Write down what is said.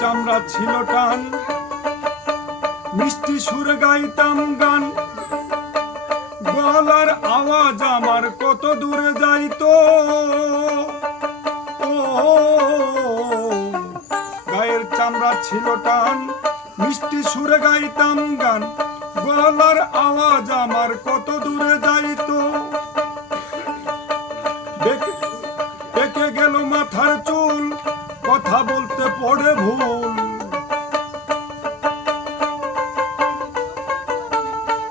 চামড়া ছিল টান, মিষ্টি সুরে গাইতাম গান, গলার আওয়াজ আমার কত দূরে যাইতো। ও গায়ের চামড়া ছিল টান, মিষ্টি সুরে গাইতাম গান, গলার আওয়াজ আমার কত দূরে যাইতো। পেকে গেল মাথার চুল, কথা বলতে পড়ে ভুল,